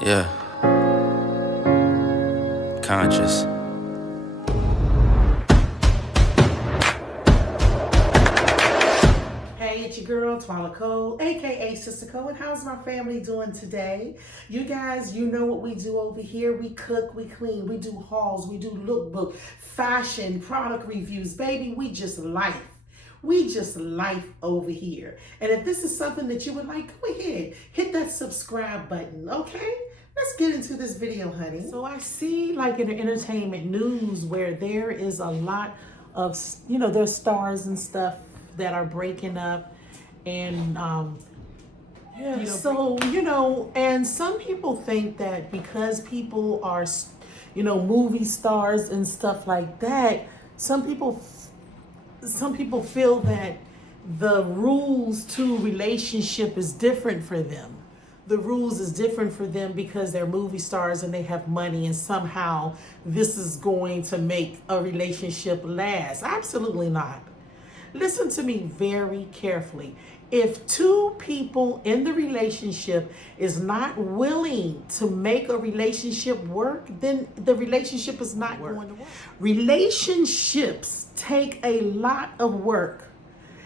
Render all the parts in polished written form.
Yeah. Conscious. Hey, it's your girl, Twala Cole, aka Sister Cole, and how's my family doing today? You guys, you know what we do over here. We cook, we clean, we do hauls, we do lookbook, fashion, product reviews. Baby, we just life. We just life over here. And if this is something that you would like, go ahead, hit that subscribe button, okay? Let's get into this video, honey. So I see like in the entertainment news where there is a lot of, there's stars and stuff that are breaking up and and some people think that because people are movie stars and stuff like that, some people feel that the rules to relationship is different for them. The rules is different for them because they're movie stars and they have money, and somehow this is going to make a relationship last. Absolutely not. Listen to me very carefully. If two people in the relationship is not willing to make a relationship work, then the relationship is not going to work. Relationships take a lot of work.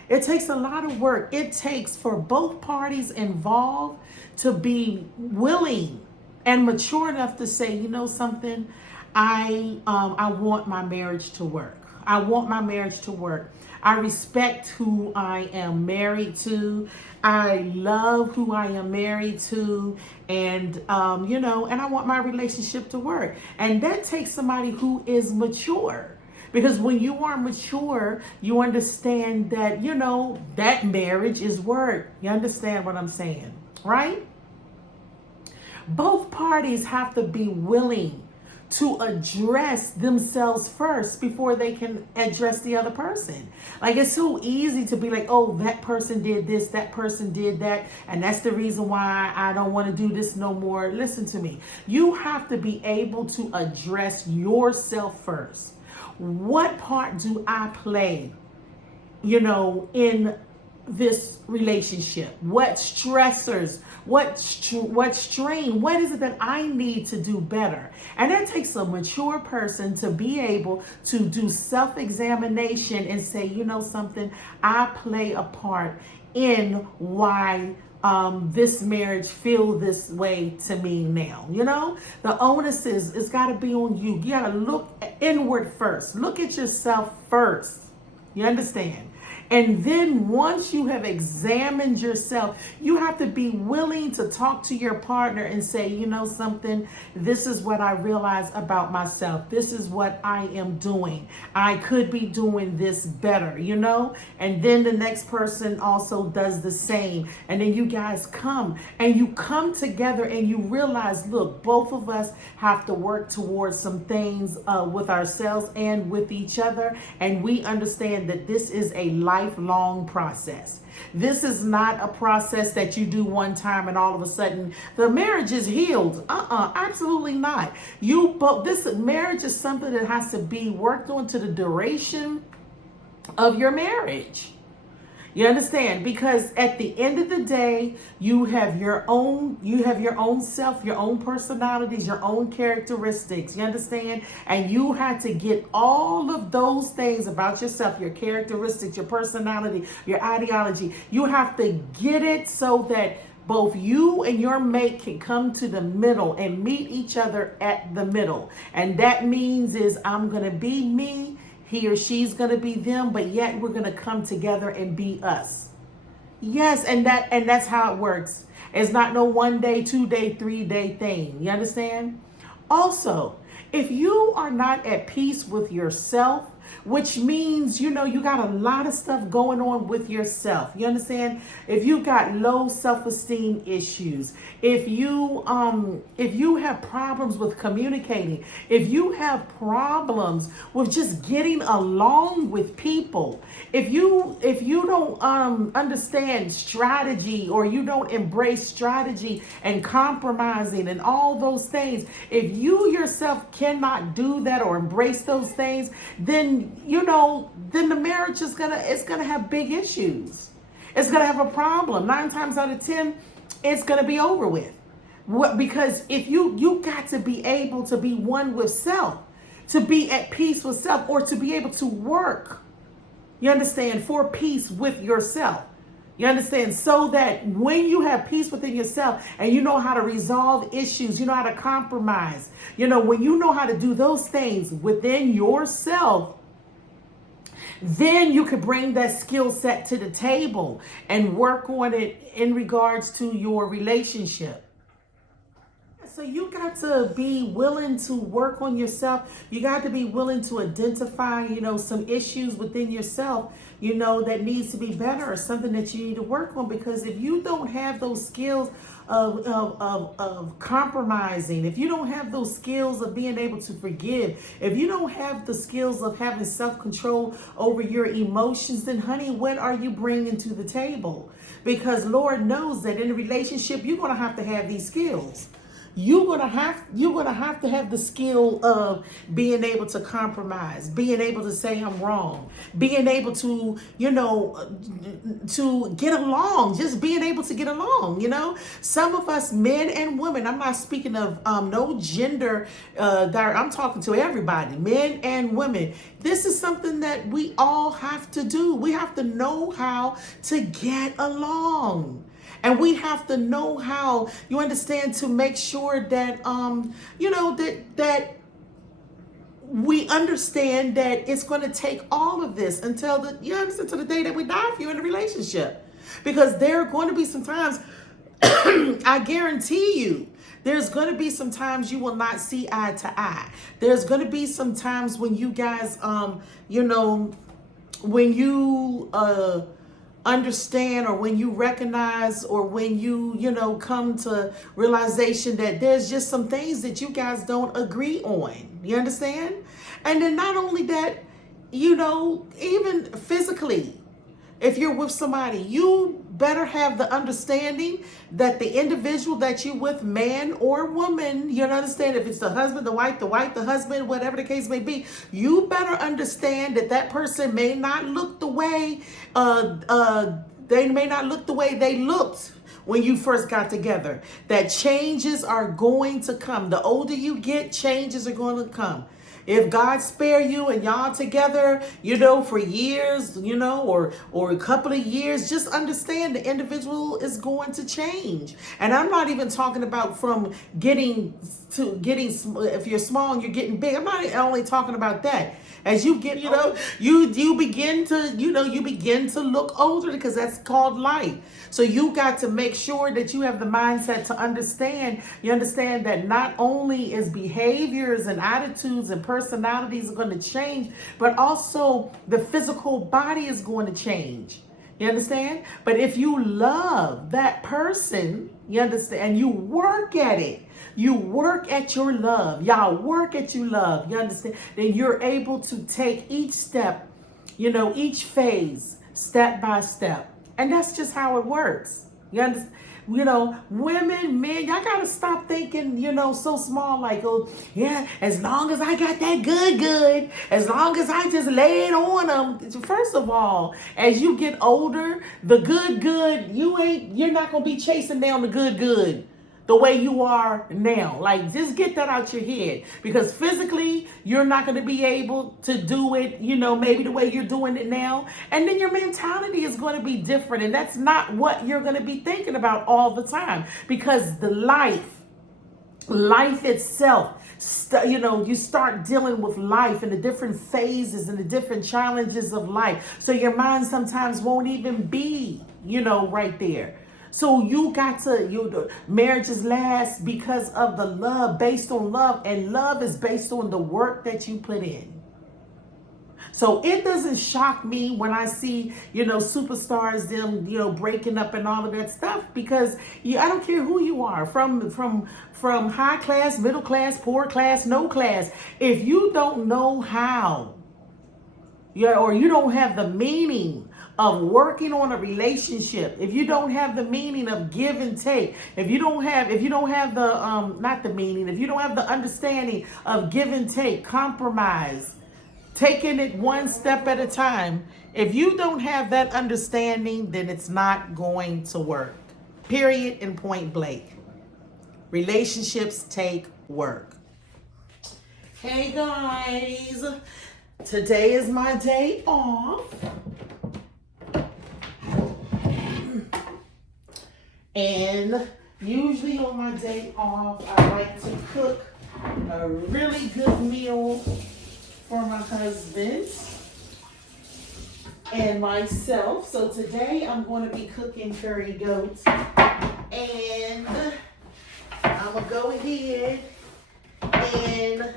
It takes a lot of work. It takes for both parties involved to be willing and mature enough to say, you know something, I want my marriage to work. I want my marriage to work. I respect who I am married to. I love who I am married to. And, and I want my relationship to work. And that takes somebody who is mature. Because when you are mature, you understand that, that marriage is work. You understand what I'm saying, right? Both parties have to be willing to address themselves first before they can address the other person. Like, it's so easy to be like, oh, that person did this, that person did that, and that's the reason why I don't want to do this no more. Listen to me. You have to be able to address yourself first. What part do I play, in this relationship? What stressors, what strain, what is it that I need to do better? And that takes a mature person to be able to do self-examination and say, you know something, I play a part in why this marriage feel this way to me now. The onus is, it's got to be on you. You got to look inward first. Look at yourself first. You understand? And then once you have examined yourself, you have to be willing to talk to your partner and say, you know something, this is what I realize about myself. This is what I am doing. I could be doing this better, And then the next person also does the same. And then you guys come together and you realize, look, both of us have to work towards some things with ourselves and with each other. And we understand that this is a lifelong process. This is not a process that you do one time and all of a sudden the marriage is healed. Absolutely not. This marriage is something that has to be worked on to the duration of your marriage. You understand? Because at the end of the day, you have your own self, your own personalities, your own characteristics. You understand? And you have to get all of those things about yourself, your characteristics, your personality, your ideology. You have to get it so that both you and your mate can come to the middle and meet each other at the middle. And that means is I'm going to be me. He or she's going to be them, but yet we're going to come together and be us. Yes, and that's how it works. It's not no 1 day, 2 day, 3 day thing. You understand? Also, if you are not at peace with yourself, which means, you got a lot of stuff going on with yourself. You understand? If you got low self-esteem issues, if you have problems with communicating, if you have problems with just getting along with people, if you don't understand strategy, or you don't embrace strategy and compromising and all those things, if you yourself cannot do that or embrace those things, then the marriage is gonna have big issues. It's gonna have a problem. 9 times out of 10, it's gonna be over with. Because if you got to be able to be one with self, to be at peace with self, or to be able to work, you understand, for peace with yourself. You understand? So that when you have peace within yourself and you know how to resolve issues, you know how to compromise, when you know how to do those things within yourself, then you could bring that skill set to the table and work on it in regards to your relationship. So you got to be willing to work on yourself. You got to be willing to identify, some issues within yourself, that needs to be better, or something that you need to work on. Because if you don't have those skills of compromising, if you don't have those skills of being able to forgive, if you don't have the skills of having self-control over your emotions, then honey, what are you bringing to the table? Because Lord knows that in a relationship, you're going to have these skills. You're gonna have to have the skill of being able to compromise, being able to say I'm wrong, being able to, to get along, just being able to get along. Some of us, men and women, I'm not speaking of no gender, I'm talking to everybody, men and women. This is something that we all have to do. We have to know how to get along. And we have to know how, you understand, to make sure that, that we understand that it's going to take all of this until the day that we die if you're in a relationship. Because there are going to be some times, I guarantee you, there's going to be some times you will not see eye to eye. There's going to be some times when you guys, when you, understand, or when you recognize, or when you come to realization that there's just some things that you guys don't agree on. You understand? And then not only that, even physically, if you're with somebody, you better have the understanding that the individual that you're with, man or woman, you understand, if it's the husband, the wife, the husband, whatever the case may be, you better understand that that person may not look the way, they may not look the way they looked when you first got together. That changes are going to come. The older you get, changes are going to come. If God spare you and y'all together, for years, or a couple of years, just understand the individual is going to change. And I'm not even talking about from getting, if you're small and you're getting big. I'm not only talking about that. As you get, you begin to look older, because that's called life. So you got to make sure that you have the mindset to understand. You understand that not only is behaviors and attitudes and personalities are going to change, but also the physical body is going to change. You understand? But if you love that person, you understand, and you work at it, you work at your love, y'all work at your love, you understand, then you're able to take each step, each phase, step by step. And that's just how it works. You understand? Women, men, y'all gotta stop thinking, so small, like, oh, yeah, as long as I got that good, as long as I just lay it on them. First of all, as you get older, the good, you're not gonna be chasing down the good the way you are now. Like, just get that out your head, because physically you're not going to be able to do it, maybe the way you're doing it now. And then your mentality is going to be different, and that's not what you're going to be thinking about all the time, because the life itself, you start dealing with life and the different phases and the different challenges of life. So your mind sometimes won't even be, right there. So you got to, marriages last because of the love, based on love, and love is based on the work that you put in. So it doesn't shock me when I see, superstars, them, breaking up and all of that stuff, because I don't care who you are, from high class, middle class, poor class, no class. If you don't know how, or you don't have the meaning of working on a relationship, if you don't have the meaning of give and take, if you don't have the if you don't have the understanding of give and take, compromise, taking it one step at a time, if you don't have that understanding, then it's not going to work. Period and point blank. Relationships take work. Hey guys, today is my day off. And usually on my day off, I like to cook a really good meal for my husband and myself. So today I'm going to be cooking curry goat. And I'm going to go ahead and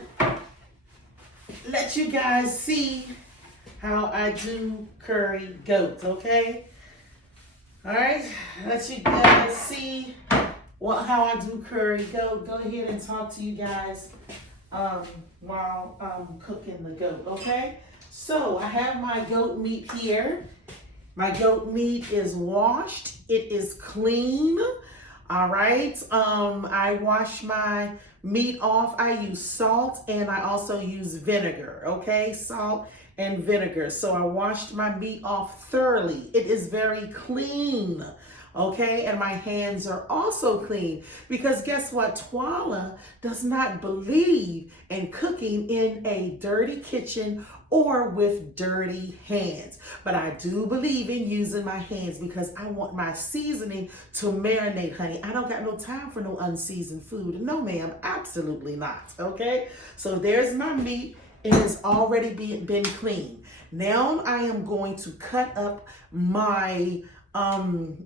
let you guys see how I do curry goat, okay? All right, let you guys see how I do curry goat. Go ahead and talk to you guys while I'm cooking the goat, okay? So I have my goat meat here. My goat meat is washed. It is clean. All right. I wash my meat off. I use salt and I also use vinegar. Okay, salt and vinegar. So I washed my meat off thoroughly. It is very clean. Okay, and my hands are also clean because guess what? Twala does not believe in cooking in a dirty kitchen or with dirty hands. But I do believe in using my hands because I want my seasoning to marinate, honey. I don't got no time for no unseasoned food. No, ma'am, absolutely not. Okay, so there's my meat. It has already been cleaned. Now I am going to cut up my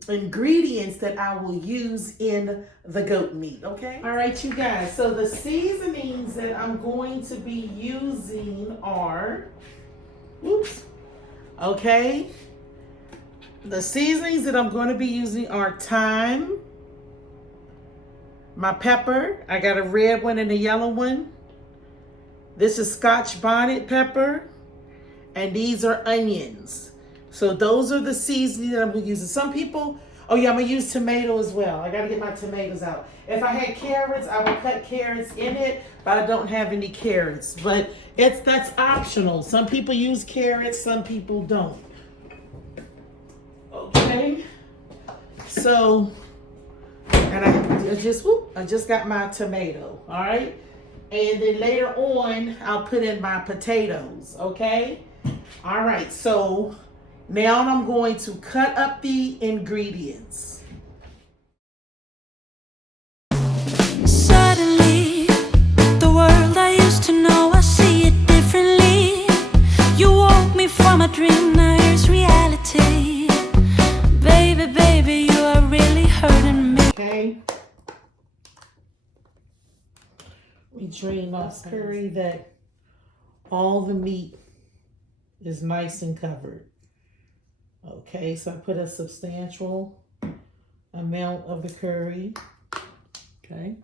ingredients that I will use in the goat meat, okay? All right, you guys, so the seasonings that I'm going to be using are, okay? The seasonings that I'm going to be using are thyme, my pepper, I got a red one and a yellow one. This is Scotch bonnet pepper, and these are onions. So those are the seasonings that I'm going to use. And some people, oh yeah, I'm going to use tomato as well. I got to get my tomatoes out. If I had carrots, I would cut carrots in it, but I don't have any carrots. But that's optional. Some people use carrots, some people don't. Okay. So, and I just got my tomato, all right? And then later on, I'll put in my potatoes, okay? All right, so now I'm going to cut up the ingredients. Suddenly, the world I used to know, I see it differently. You woke me from a dream, now here's reality. Baby, baby, you are really hurting me. Okay. We drain off curry that all the meat is nice and covered. Okay, so I put a substantial amount of the curry. Okay.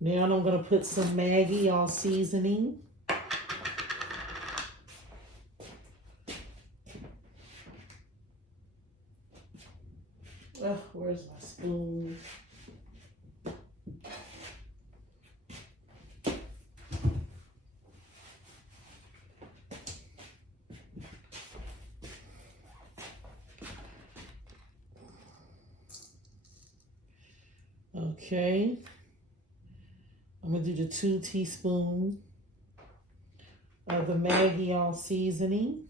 Now I'm going to put some Maggie all seasoning. Oh, where's my spoon? Okay, I'm gonna do the 2 teaspoons of the Maggie all seasoning.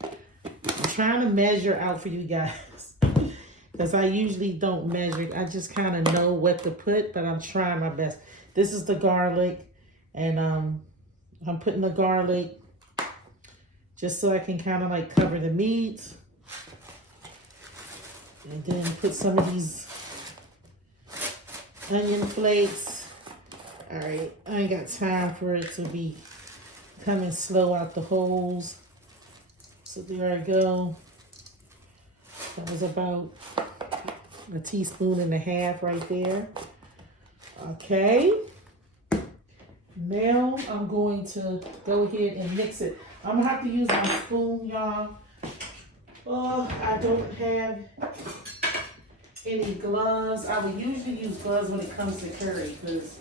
I'm trying to measure out for you guys because I usually don't measure. I just kind of know what to put, but I'm trying my best. This is the garlic, and I'm putting the garlic just so I can kind of like cover the meat, and then put some of these onion flakes. All right, I ain't got time for it to be coming slow out the holes. So there I go. That was about a teaspoon and a half right there. Okay. Now I'm going to go ahead and mix it. I'm gonna have to use my spoon, y'all. Oh, I don't have any gloves. I would usually use gloves when it comes to curry because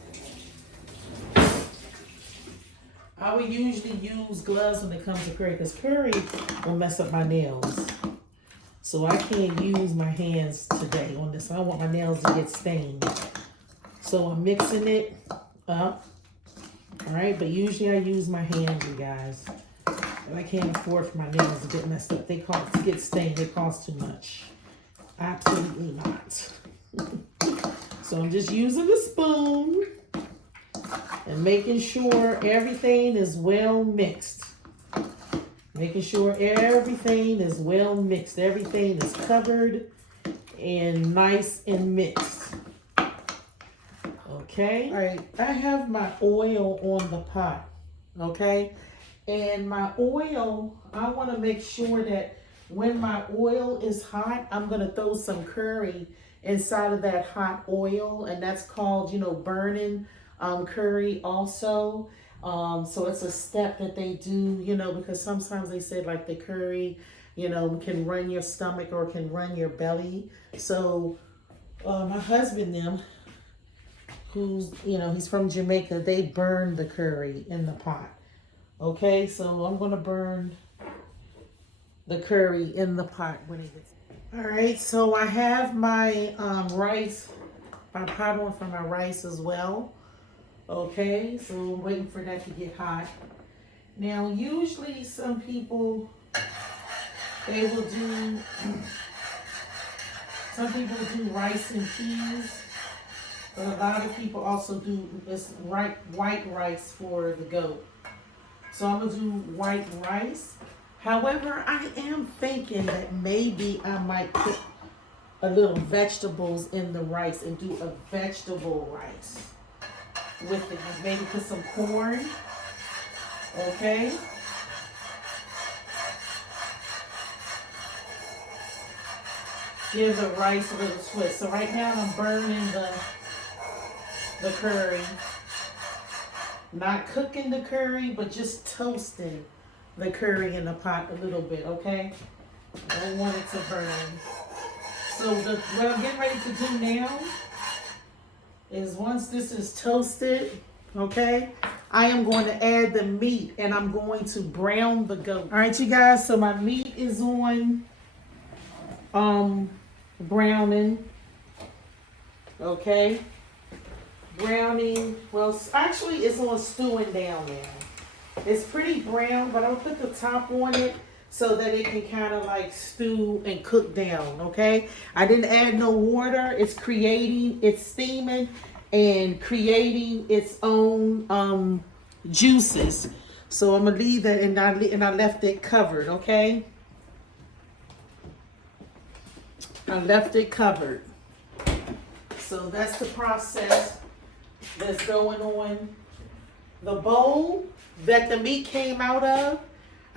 I would usually use gloves when it comes to curry because curry will mess up my nails. So I can't use my hands today on this. I don't want my nails to get stained. So I'm mixing it up. All right, but usually I use my hands, you guys. But I can't afford for my nails to get messed up. They get stained. They cost too much. Absolutely not. So I'm just using the spoon and making sure everything is well mixed. Making sure everything is well mixed. Everything is covered and nice and mixed. Okay. All right. I have my oil on the pot. Okay. And my oil, I want to make sure that when my oil is hot, I'm going to throw some curry inside of that hot oil. And that's called, you know, burning curry also. So it's a step that they do, you know, because sometimes they say like the curry, you know, can run your stomach or can run your belly. So my husband, them, who's, you know, he's from Jamaica, they burn the curry in the pot. Okay, so I'm going to burn the curry in the pot when it gets. All right, so I have my rice, my pot on for my rice as well. Okay, so I'm waiting for that to get hot. Now, usually some people, they will do, some people do rice and peas, but a lot of people also do this white rice for the goat. So I'm gonna do white rice. However, I am thinking that maybe I might put a little vegetables in the rice and do a vegetable rice with it. Maybe put some corn, okay? Give the rice a little twist. So right now I'm burning the curry. Not cooking the curry, but just toasting the curry in the pot a little bit, okay? I don't want it to burn. So what I'm getting ready to do now is once this is toasted, okay, I am going to add the meat and I'm going to brown the goat. All right, you guys, so my meat is on browning, okay? Browning, well, actually it's on stewing down now. It's pretty brown, but I'll put the top on it so that it can kind of like stew and cook down, okay? I didn't add no water. It's steaming and creating its own juices. So I'm gonna leave that, and I left it covered, okay? I left it covered. So that's the process that's going on. The bowl that the meat came out of,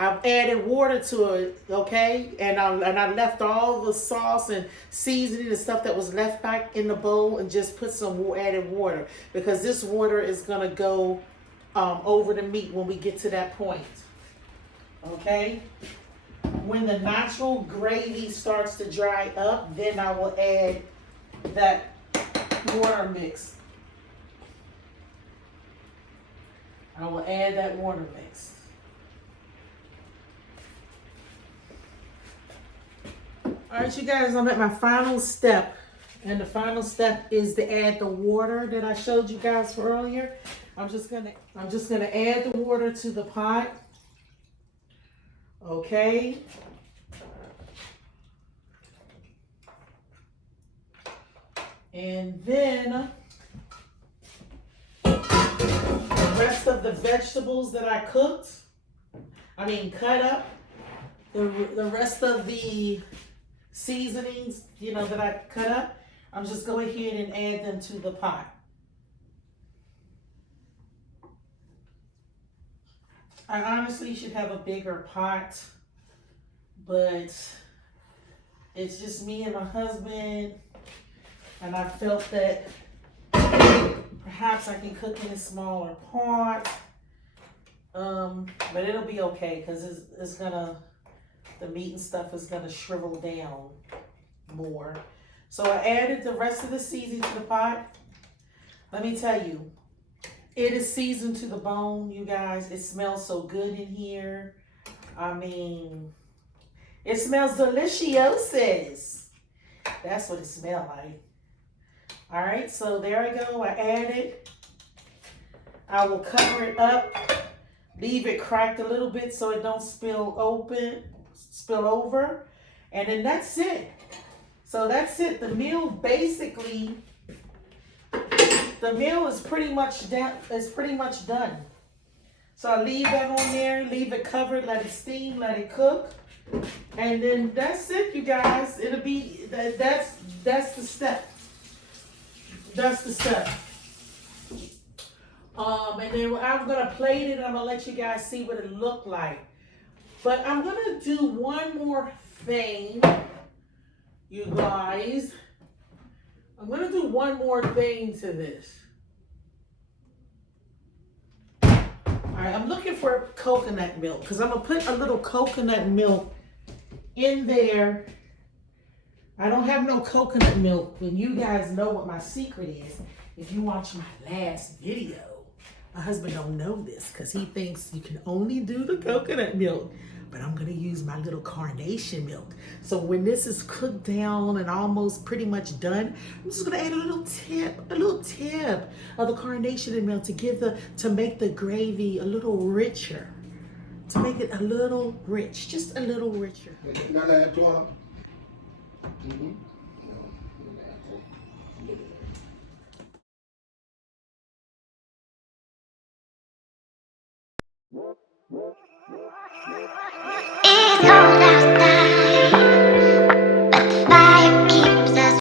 I've added water to it, okay? And I left all the sauce and seasoning and stuff that was left back in the bowl and just put some added water, because this water is gonna go over the meat when we get to that point, okay? When the natural gravy starts to dry up, then I will add that water mix. I will add that water mix. All right, you guys, I'm at my final step. And the final step is to add the water that I showed you guys earlier. I'm just gonna add the water to the pot. Okay. And then the rest of the vegetables that I cut up, the rest of the seasonings, you know, that I cut up, I'm just going ahead and add them to the pot. I honestly should have a bigger pot, but it's just me and my husband, and I felt that perhaps I can cook in a smaller pot, but it'll be okay, because the meat and stuff is gonna shrivel down more. So I added the rest of the seasoning to the pot. Let me tell you, it is seasoned to the bone, you guys. It smells so good in here. I mean, It smells delicious. That's what it smells like. All right, so there I go. I added. I will cover it up, leave it cracked a little bit so it don't spill over, and then that's it. So that's it. The meal basically, the meal is pretty much done. So I leave that on there, leave it covered, let it steam, let it cook, and then that's it, you guys. It'll be that's the step. That's the step. And then I'm gonna plate it. I'm gonna let you guys see what it looked like. But I'm gonna do one more thing, you guys. I'm gonna do one more thing to this. All right, I'm looking for coconut milk because I'm gonna put a little coconut milk in there. I don't have no coconut milk, and you guys know what my secret is. If you watch my last video, my husband don't know this because he thinks you can only do the coconut milk. But I'm gonna use my little carnation milk. So when this is cooked down and almost pretty much done, I'm just gonna add a little tip of the carnation milk to make the gravy a little richer. To make it a little rich, just a little richer. It's cold outside.